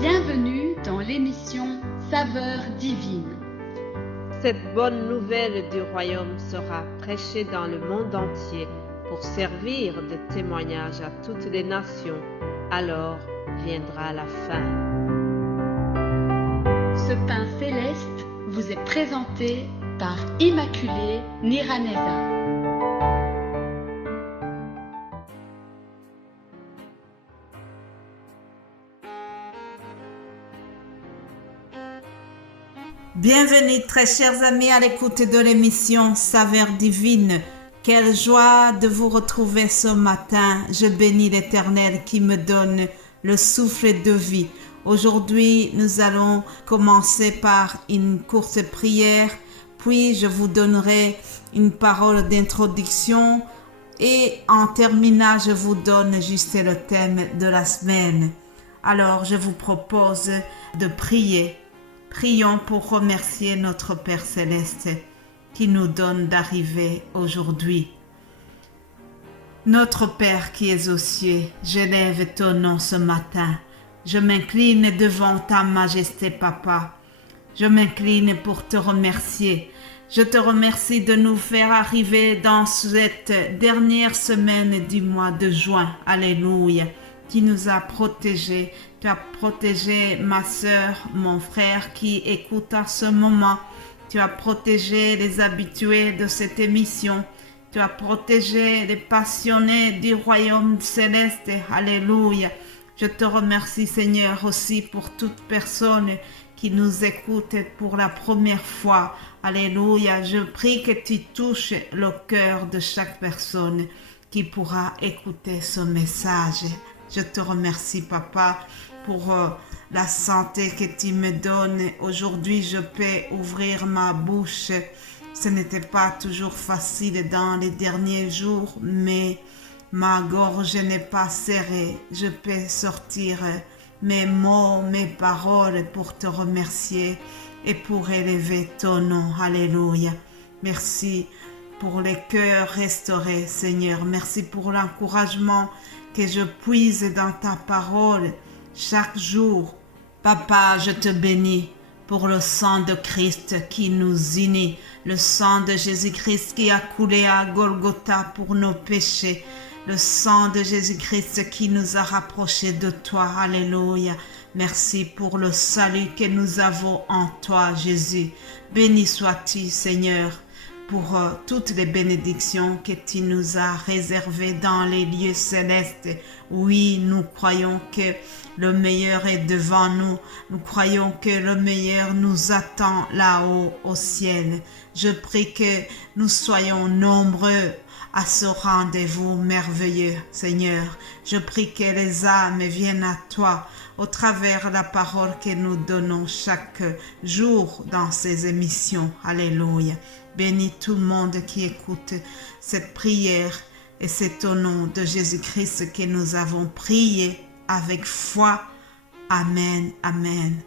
Bienvenue dans l'émission Saveurs divines. Cette bonne nouvelle du royaume sera prêchée dans le monde entier pour servir de témoignage à toutes les nations. Alors viendra la fin. Ce pain céleste vous est présenté par Immaculée Niraneza. Bienvenue très chers amis à l'écoute de l'émission Saveurs divines. Quelle joie de vous retrouver ce matin. Je bénis l'Éternel qui me donne le souffle de vie. Aujourd'hui, nous allons commencer par une courte prière, puis je vous donnerai une parole d'introduction et en terminant, je vous donne juste le thème de la semaine. Alors, je vous propose de prier. Prions pour remercier notre Père Céleste qui nous donne d'arriver aujourd'hui. Notre Père qui es aux cieux, j'élève ton nom ce matin. Je m'incline devant ta majesté, Papa. Je m'incline pour te remercier. Je te remercie de nous faire arriver dans cette dernière semaine du mois de juin. Alléluia. Qui nous a protégés. Tu as protégé ma sœur, mon frère qui écoute à ce moment. Tu as protégé les habitués de cette émission. Tu as protégé les passionnés du royaume céleste. Alléluia. Je te remercie, Seigneur, aussi pour toute personne qui nous écoute pour la première fois. Alléluia. Je prie que tu touches le cœur de chaque personne qui pourra écouter ce message. Je te remercie, Papa, pour la santé que tu me donnes. Aujourd'hui, je peux ouvrir ma bouche. Ce n'était pas toujours facile dans les derniers jours, mais ma gorge n'est pas serrée. Je peux sortir mes mots, mes paroles pour te remercier et pour élever ton nom. Alléluia. Merci pour les cœurs restaurés, Seigneur. Merci pour l'encouragement que je puise dans ta parole chaque jour. Papa, je te bénis pour le sang de Christ qui nous unit, le sang de Jésus-Christ qui a coulé à Golgotha pour nos péchés, le sang de Jésus-Christ qui nous a rapprochés de toi. Alléluia. Merci pour le salut que nous avons en toi, Jésus. Béni sois-tu, Seigneur, pour toutes les bénédictions que tu nous as réservées dans les lieux célestes. Oui, nous croyons que le meilleur est devant nous. Nous croyons que le meilleur nous attend là-haut au ciel. Je prie que nous soyons nombreux à ce rendez-vous merveilleux, Seigneur. Je prie que les âmes viennent à toi au travers de la parole que nous donnons chaque jour dans ces émissions. Alléluia. Bénis tout le monde qui écoute cette prière et c'est au nom de Jésus-Christ que nous avons prié avec foi. Amen, amen.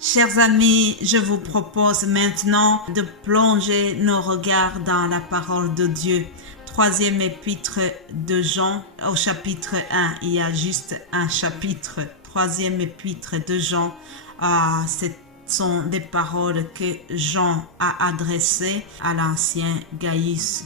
Chers amis, je vous propose maintenant de plonger nos regards dans la parole de Dieu. Troisième épître de Jean, au chapitre 1, il y a juste un chapitre. Troisième épître de Jean, ce sont des paroles que Jean a adressées à l'ancien Gaius.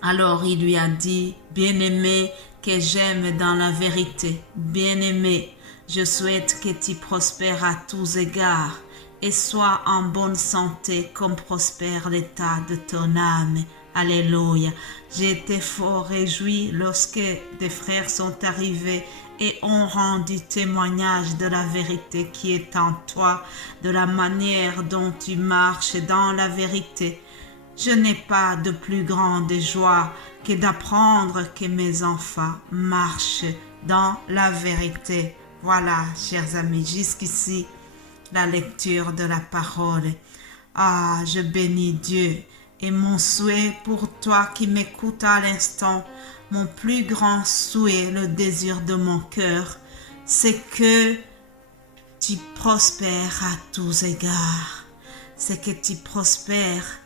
Alors il lui a dit, bien-aimé que j'aime dans la vérité, bien-aimé, je souhaite que tu prospères à tous égards et sois en bonne santé comme prospère l'état de ton âme. Alléluia. J'ai été fort réjoui lorsque des frères sont arrivés et ont rendu témoignage de la vérité qui est en toi, de la manière dont tu marches dans la vérité. Je n'ai pas de plus grande joie que d'apprendre que mes enfants marchent dans la vérité. Voilà, chers amis, jusqu'ici, la lecture de la parole. Je bénis Dieu. Et mon souhait pour toi qui m'écoutes à l'instant, mon plus grand souhait, le désir de mon cœur, c'est que tu prospères à tous égards. C'est que tu prospères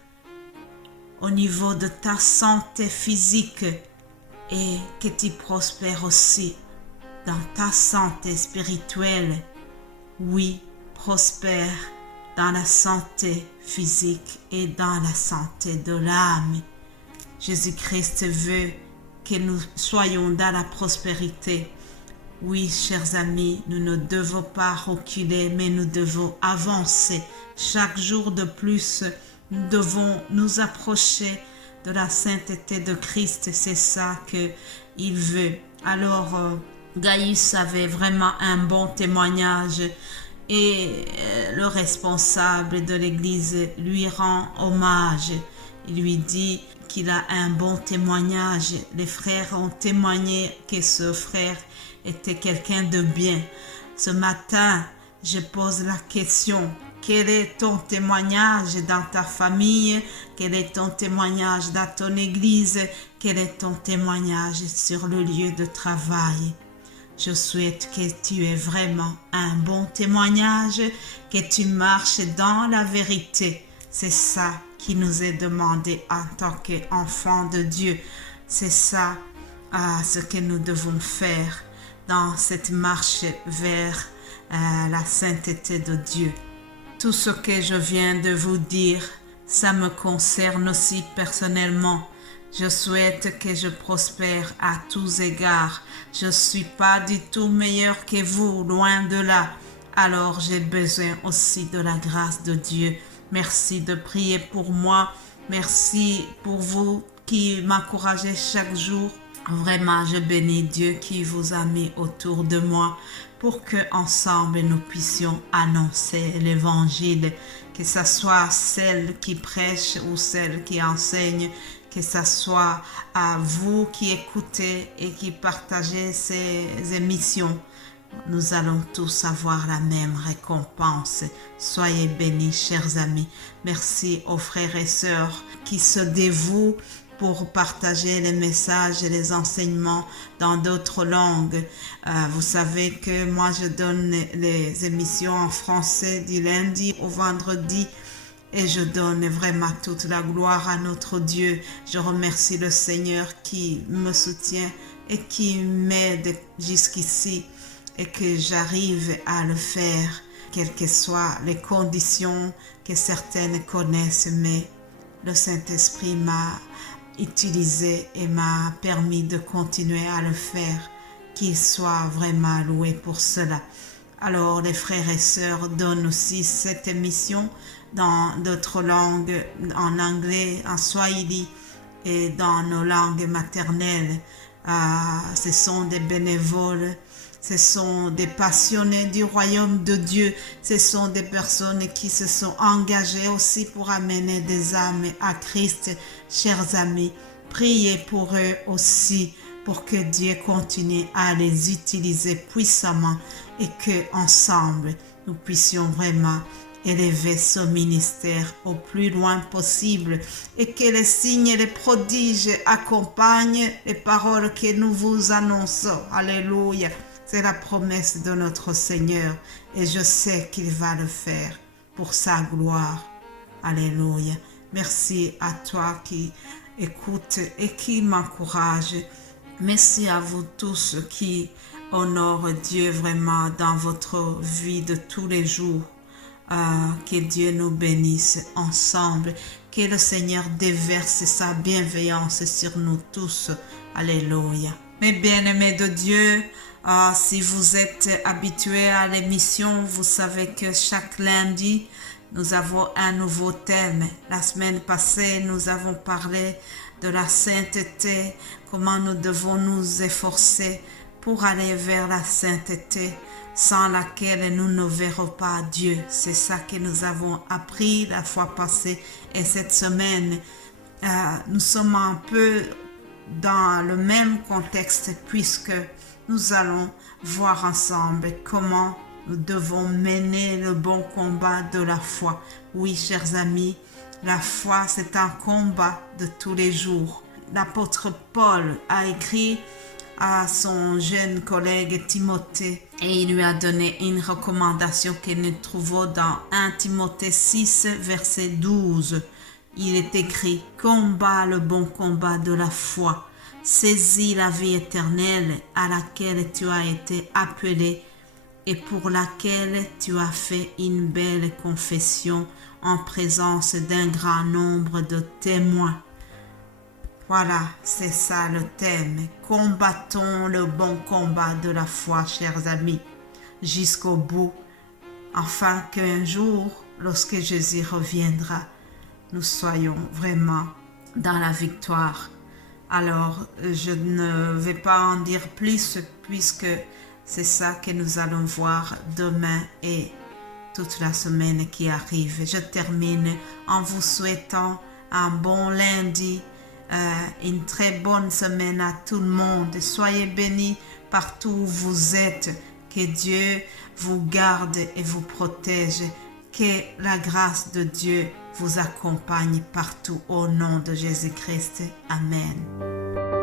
au niveau de ta santé physique et que tu prospères aussi dans ta santé spirituelle Oui, prospère dans la santé physique et dans la santé de l'âme. Jésus-Christ veut que nous soyons dans la prospérité. Oui, chers amis, nous ne devons pas reculer, mais nous devons avancer. Chaque jour de plus, nous devons nous approcher de la sainteté de Christ. C'est ça qu'il veut. Alors, Gaius avait vraiment un bon témoignage et le responsable de l'église lui rend hommage. Il lui dit qu'il a un bon témoignage. Les frères ont témoigné que ce frère était quelqu'un de bien. Ce matin, je pose la question: quel est ton témoignage dans ta famille? Quel est ton témoignage dans ton église? Quel est ton témoignage sur le lieu de travail? Je souhaite que tu aies vraiment un bon témoignage, que tu marches dans la vérité. C'est ça qui nous est demandé en tant qu'enfants de Dieu. C'est ça ce que nous devons faire dans cette marche vers la sainteté de Dieu. Tout ce que je viens de vous dire, ça me concerne aussi personnellement. Je souhaite que je prospère à tous égards. Je ne suis pas du tout meilleur que vous, loin de là. Alors j'ai besoin aussi de la grâce de Dieu. Merci de prier pour moi. Merci pour vous qui m'encouragez chaque jour. Vraiment, je bénis Dieu qui vous a mis autour de moi pour que ensemble nous puissions annoncer l'évangile, que ce soit celle qui prêche ou celle qui enseigne, que ce soit à vous qui écoutez et qui partagez ces émissions. Nous allons tous avoir la même récompense. Soyez bénis, chers amis. Merci aux frères et sœurs qui se dévouent pour partager les messages et les enseignements dans d'autres langues. Vous savez que moi, je donne les émissions en français du lundi au vendredi et je donne vraiment toute la gloire à notre Dieu. Je remercie le Seigneur qui me soutient et qui m'aide jusqu'ici et que j'arrive à le faire, quelles que soient les conditions que certaines connaissent, mais le Saint-Esprit m'a utilisé et m'a permis de continuer à le faire. Qu'il soit vraiment loué pour cela. Alors les frères et sœurs donnent aussi cette émission dans d'autres langues, en anglais, en swahili et dans nos langues maternelles. Ce sont des bénévoles, ce sont des passionnés du royaume de Dieu, ce sont des personnes qui se sont engagées aussi pour amener des âmes à Christ. Chers amis, priez pour eux aussi, pour que Dieu continue à les utiliser puissamment et que ensemble nous puissions vraiment élever ce ministère au plus loin possible et que les signes et les prodiges accompagnent les paroles que nous vous annonçons. Alléluia. C'est la promesse de notre Seigneur et je sais qu'il va le faire pour sa gloire. Alléluia. Merci à toi qui écoute et qui m'encourage. Merci à vous tous qui honorent Dieu vraiment dans votre vie de tous les jours. Que Dieu nous bénisse ensemble. Que le Seigneur déverse sa bienveillance sur nous tous. Alléluia. Mes bien-aimés de Dieu, si vous êtes habitués à l'émission, vous savez que chaque lundi, nous avons un nouveau thème. La semaine passée, nous avons parlé de la sainteté, comment nous devons nous efforcer pour aller vers la sainteté, sans laquelle nous ne verrons pas Dieu. C'est ça que nous avons appris la fois passée et cette semaine. Nous sommes un peu dans le même contexte puisque nous allons voir ensemble comment nous devons mener le bon combat de la foi. Oui, chers amis, la foi, c'est un combat de tous les jours. L'apôtre Paul a écrit à son jeune collègue Timothée et il lui a donné une recommandation que nous trouvons dans 1 Timothée 6, verset 12. Il est écrit « Combat le bon combat de la foi, saisis la vie éternelle à laquelle tu as été appelé et pour laquelle tu as fait une belle confession en présence d'un grand nombre de témoins. Voilà, c'est ça le thème. Combattons le bon combat de la foi, chers amis, jusqu'au bout, afin qu'un jour, lorsque Jésus reviendra, nous soyons vraiment dans la victoire. Alors, je ne vais pas en dire plus puisque c'est ça que nous allons voir demain et toute la semaine qui arrive. Je termine en vous souhaitant un bon lundi, une très bonne semaine à tout le monde. Soyez bénis partout où vous êtes. Que Dieu vous garde et vous protège. Que la grâce de Dieu vous accompagne partout au nom de Jésus-Christ. Amen.